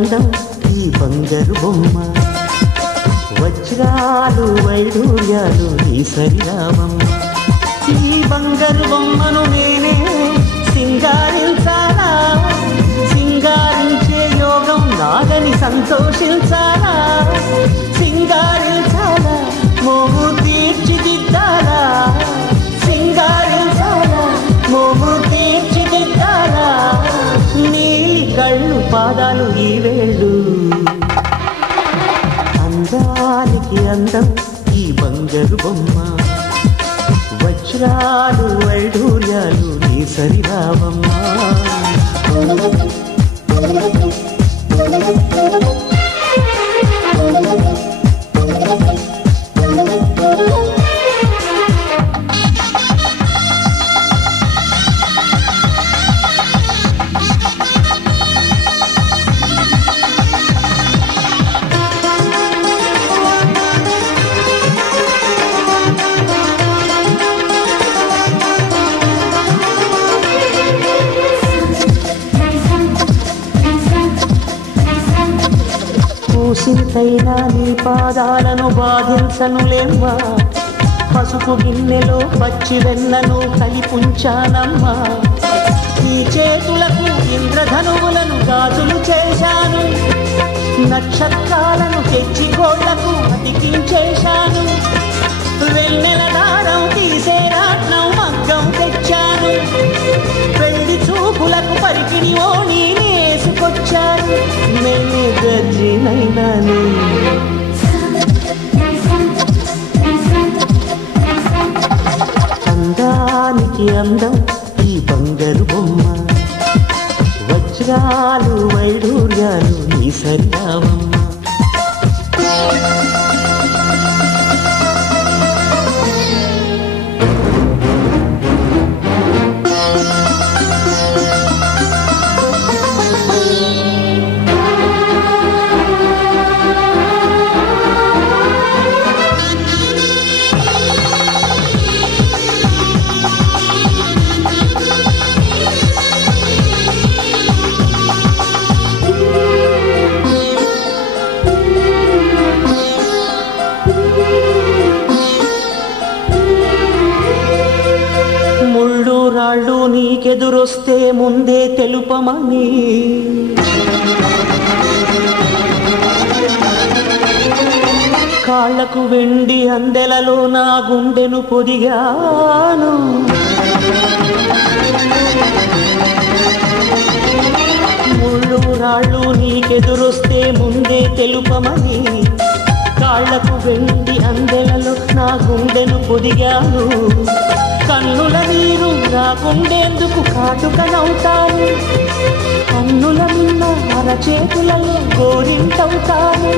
అందం ఈ బంగారు బొమ్మ వజ్రాలు వైడూర్యాలు నీ సరిరామమ్మ ఈ బంగారు బొమ్మను నేనే సింగారించాలా సింగారించే యోగం నాగని సంతోషించాలా సింగారించాలా మోము తీర్చిదిద్దాలా సింగారించాలా మోము తీర్చిదిద్దాలా నీలి కళ్ళు పాదాలు ఈ వేళ్ళు అందానికి అందం ఈ బంగారు బొమ్మ వజ్రాలు వైడూర్యాలు నీ సరిరామమ్మా పూసింతైనా నీ పాదాలను బాధించనులేమ్మా పసుపు గిన్నెలో పచ్చి వెన్నను కలిపుంచానమ్మా నీ చేతులకు ఇంద్రధనువులను గాజులు చేశాను నక్షత్రాలను తెచ్చి కోళ్లకు అతికించేశాను వెన్నెల దారం తీసే రాట్నం మగ్గం తెచ్చాను పెళ్లి చూపులకు పరికిణి ఓణి వేసుకొచ్చాను నేనే గర్జినైనాను అందానికి అందం ఈ బంగారు బొమ్మ వజ్రాలు వైడూర్యాలు నీ సరిరామమ్మ రాళ్ళు నీకెదురొస్తే ముందే తెలుపమని కాళ్లకు వెండి అందెలలో నా గుండెను పొదిగాను ముళ్ళు రాళ్ళు నీకెదురొస్తే ముందే తెలుపమని కాళ్లకు వెండి అందెలలో నా గుండెను పొదిగాను కన్నుల నీరు రాకుండేందుకు కాటుకనవుతాను కన్నుల మిన్న అరచేతులలో గోరింటవుతాను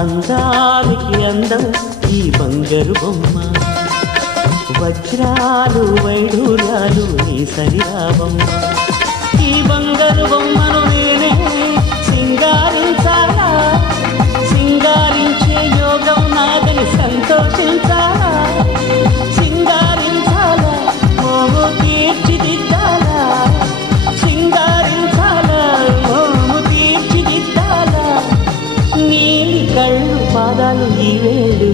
అందానికి అందం ఈ బంగారు బొమ్మ వజ్రాలు వైడూర్యాలు నీ సరిరామమ్మ ఈ బంగారు బొమ్మను నేనే సింగారించాలా సింగారించే యోగం నాదని సంతోషించాలా సింగారించాలా మోము తీర్చిదిద్దాలా సింగారించాలా మోము తీర్చిదిద్దాలా నీలి కళ్ళు పాదాలు ఈ వేడు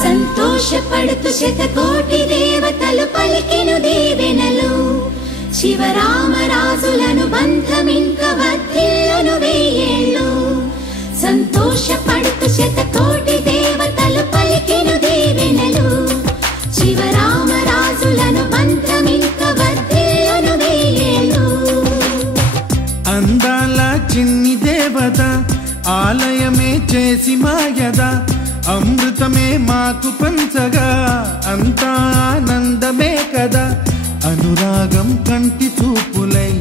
సంతోషపడుతు శతకోటి దేవతలు పలికెను దీవెనలు శివరామరాజులను బంధమింక వర్ధిల్లును వేయేళ్ళు సంతోషపడుతు శతకోటి దేవతలు పలికెను దీవెనలు శివరామరాజులను బంధమింక వర్ధిల్లును వెయ్యేళ్ళు. అందాల చిన్ని దేవత ఆలయమే చేసి మాయద అమృతమే మాకు పంచగా అంతా ఆనందమే కదా. అనురాగం కంటి చూపులై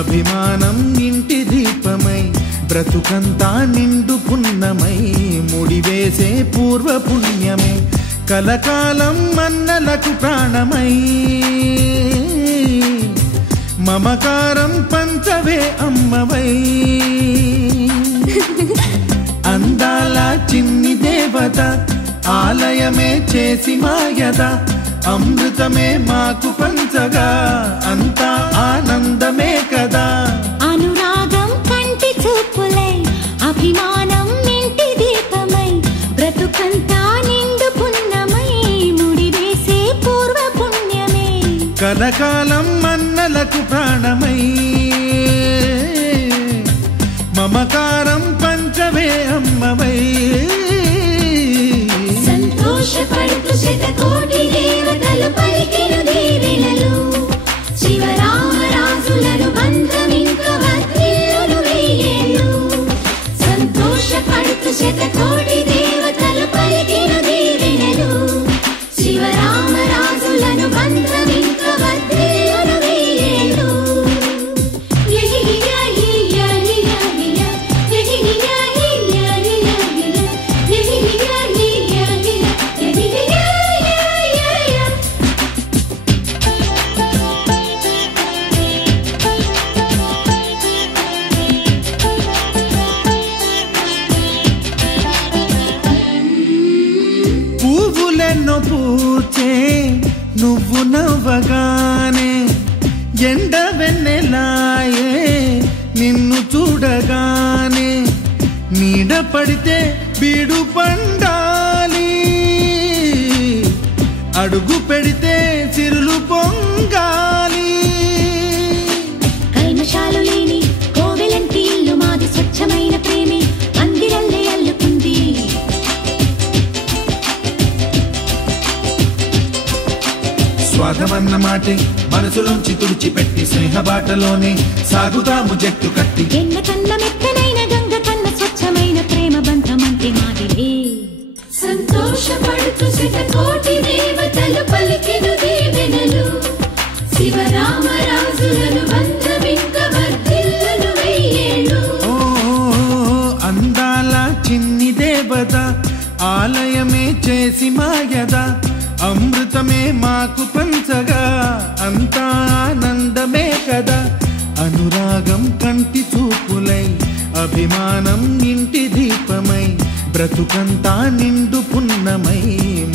అభిమానం ఇంటి దీపమై బ్రతుకంతా నిండు పున్నమై ముడివేసే పూర్వ పుణ్యమే కలకాలం మన్నలకు ప్రాణమై మమకారం పంచవే అమ్మవై. అందాల చిన్ని దేవత ఆలయమే చేసి మాయద అమృతమే మాకు పంచగా అంతా ఆనందమే కదా. అనురాగం కంటి చూపులై అభిమానం ఇంటి దీపమై బ్రతుకంతా నిండు పున్నమై ముడివేసే పూర్వ పుణ్యమే కలకాలం మన్నలకు ప్రాణమై మమకారం పంచవే అమ్మవై. సంతోషపడుతు శతకోటి దేవతలు పలికెను దీవెనలు శివరామరాజులను బంధమింక వర్ధిల్లును వెయ్యేళ్ళు. సంతోషపడుతు శతకోటి దేవతలు పలికెను దీవెనలు శివరామరాజులను బంధమింక వర్ధిల్లును వెయ్యేళ్ళు. పువ్వులెన్నో పూచే నువ్వు నవ్వగానే ఎండ వెన్నెలాయే నిన్ను చూడగానే నీడ పడితే బీడు పండాలి అడుగు పెడితే సిరులు పొంగాలి. కల్మషాలు లేని కోవెలంటి ఇల్లు మాది స్వచ్ఛమైన ప్రేమే అందిరల్లే అల్లుకుంది. స్వాగమన్న మాటే మనసులోంచి తుడిచిపెట్టి స్నేహబాటలోనే సాగుతాము జట్టు కట్టి. ఎన్న కన్న మెత్తనైన గంగ కన్న స్వచ్ఛమైన ప్రేమ బంధమంటే మాదిలే. సంతోషపడుతూ శతకోటి దేవతలు పలికెను దీవెనలు శివరామరాజులను బంధమింక వర్ధిల్లును వెయ్యేళ్ళు. అందాల చిన్ని దేవత ఆలయమే చేసి మాయద అమృతమే మాకు పంచగా అంతా ఆనందమే కదా. అనురాగం కంటి చూపులై అభిమానం ఇంటి దీపమై బ్రతుకంతా నిండు పున్నమై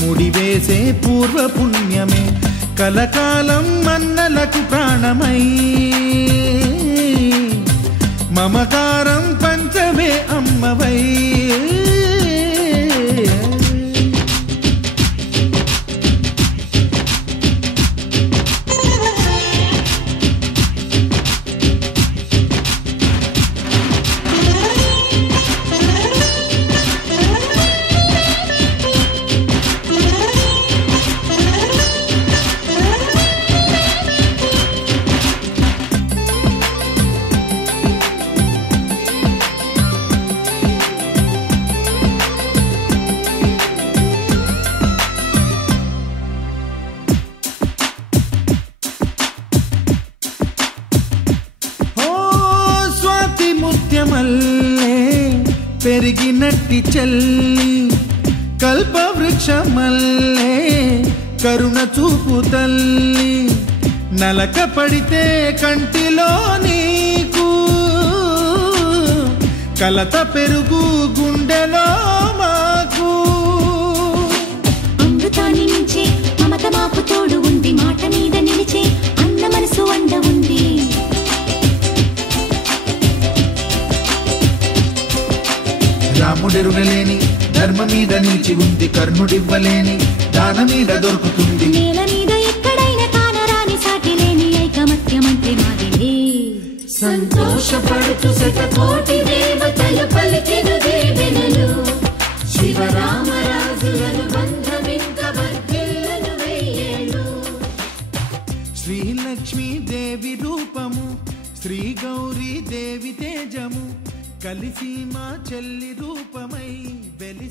ముడివేసే పూర్వ పుణ్యమే కలకాలం మన్నలకు ప్రాణమై మమకారం పంచవే అమ్మవై. మల్లే పెరిగినట్టి చెల్లి కల్పవృక్షమల్లే కరుణ చూపు తల్లి నలక పడితే కంటిలో నీకు కలత పెరుగు గుండెలో మాకు. అమృతాన్ని మించే మమత మాకు తోడు ఉంది మాట మీద నిలిచే అన్న మనసు అండ ఉంది. రాముడెరుగలేని ధర్మ మీద నిలిచి ఉంది కర్ణుడివ్వలేని దాన మీద దొరుకుతుంది. నేల మీద ఎక్కడైనా కానరాని సాటి లేని ఐకమత్యమంటే మాదిలే. సంతోషపడుతూ శతకోటి దేవతలు పలికెను దీవెనలు శివరామరాజులను బంధమింక వర్ధిల్లును వెయ్యేళ్ళు. శ్రీలక్ష్మీదేవి రూపము శ్రీ గౌరీ దేవి తేజము కలిసి మా చెల్లి రూపమై వెలిసి